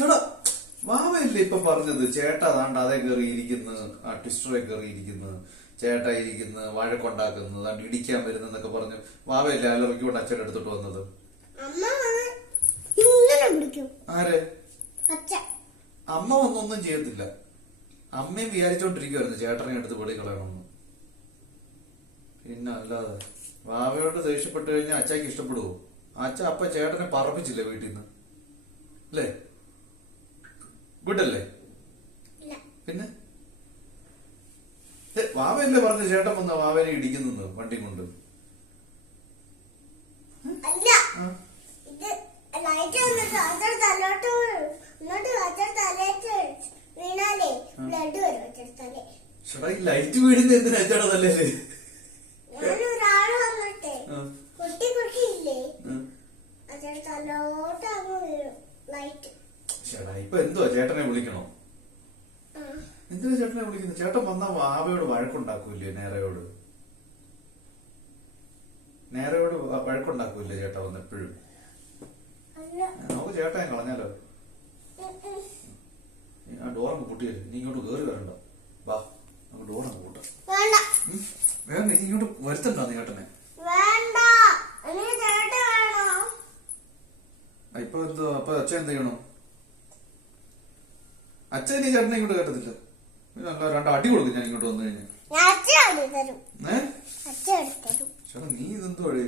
ചേട്ടാ വാവയല്ലേ ഇപ്പൊ പറഞ്ഞത് ചേട്ടാ അതാണ്ട് അതേ കയറി ഇരിക്കുന്നു, ആ ട്വിസ്റ്ററെ കയറി ഇരിക്കുന്നു, ചേട്ടാ ഇരിക്കുന്നു, വഴക്കുണ്ടാക്കുന്നു, അതാണ്ട് ഇടിക്കാൻ വരുന്നൊക്കെ പറഞ്ഞു. വാവയല്ലേ അലർക്കി കൊണ്ട് അച്ഛൻ്റെ അടുത്തോട്ട് വന്നത്? ആരെ? അമ്മ ഒന്നൊന്നും ചെയ്യത്തില്ല. അമ്മയും വിചാരിച്ചോണ്ടിരിക്കുവായിരുന്നു ചേട്ടനെ എടുത്ത് വെളി കളയണമെന്ന്. പിന്നെ അല്ലാതെ വാവയോട് ദേഷ്യപ്പെട്ടു കഴിഞ്ഞാൽ അച്ഛക്ക് ഇഷ്ടപ്പെടുവോ? അച്ഛ അപ്പ ചേട്ടനെ പറപ്പിച്ചില്ലേ വീട്ടിൽ നിന്ന്? അല്ലേ? ഗുഡല്ലേ? പിന്നെ വാവയല്ലേ പറഞ്ഞു ചേട്ടൻ വന്ന വാവനെ ഇടിക്കുന്നു വണ്ടി കൊണ്ട്? ലൈറ്റ് വീഴുന്ന എന്തിനാ ചേട്ടാ? തല്ലേ ചേട്ടാ ഇപ്പൊ എന്തുവാ ചേട്ടനെ വിളിക്കണോ? എന്തിനാ ചേട്ടനെ വിളിക്കുന്നത്? ചേട്ടൻ വന്നാ വാവയോട് വഴക്കുണ്ടാക്കൂല്ലേ? നേരയോട് വഴക്കുണ്ടാക്കൂല്ലേ ചേട്ടാ വന്ന് എപ്പോഴും? നമുക്ക് ചേട്ടൻ കളഞ്ഞാലോ? ആ ഡോറങ്ങ് പൂട്ടിയല്ലേ, നീ ഇങ്ങോട്ട് കേറി വരണ്ട. വാ നമുക്ക് ഡോറങ്ങ് പൂട്ടാം. വേണ്ട, നീ ഇങ്ങോട്ട് വരുത്തണ്ടോ നീ ചേട്ടനെ? ഇപ്പൊ എന്തോ അപ്പൊ അച്ഛൻ എന്ത് ചെയ്യണോ? അച്ഛൻ നീ ചേട്ടനെ ഇങ്ങോട്ട് കേട്ടത്തില്ല. രണ്ട് അടി കൊടുക്കും ഞാൻ ഇങ്ങോട്ട് വന്നു കഴിഞ്ഞാൽ. ചേട്ടാ നീ ഇതെന്തോ വഴി?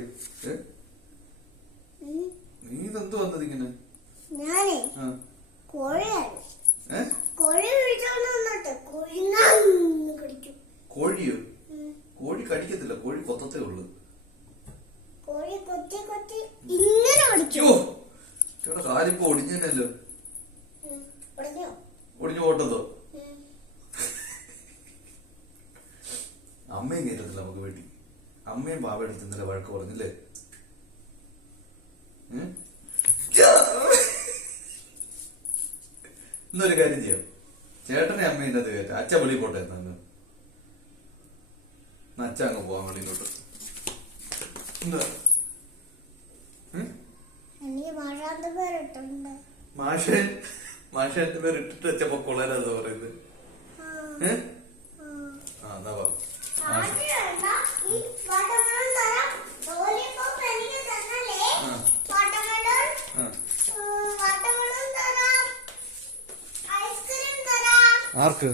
നീ ഇതെന്തോ വന്നത് ഇങ്ങനെ? കോഴിയോ? കോഴി കടിക്കത്തില്ല, കോഴി കൊത്തത്തേ ഉള്ളു. ചേട്ടാ കാലിപ്പോ ഒടിഞ്ഞല്ലോ. ഒടിഞ്ഞു പോട്ടതോ? അമ്മയും കേട്ടത്തില്ല നമുക്ക് വേണ്ടി. അമ്മയും ബാബയുടെ ഇന്നലെ വഴക്ക് പറഞ്ഞില്ലേ? ഇന്നൊരു കാര്യം ചെയ്യാം, ചേട്ടനെ അമ്മേന്റെ അത് കയറ്റ അച്ഛൻ വെളിയിൽ പോട്ടെ. എന്നാ അച്ഛ അങ്ങ് പോവാൻ വെളിയിലോട്ട്. മാഷന്റെ പേര് ഇട്ടിട്ട് അച്ഛപ്പോ കൊള്ളാനെന്താ പറയുന്നത്? എന്നാ പറ. ആർക്ക്?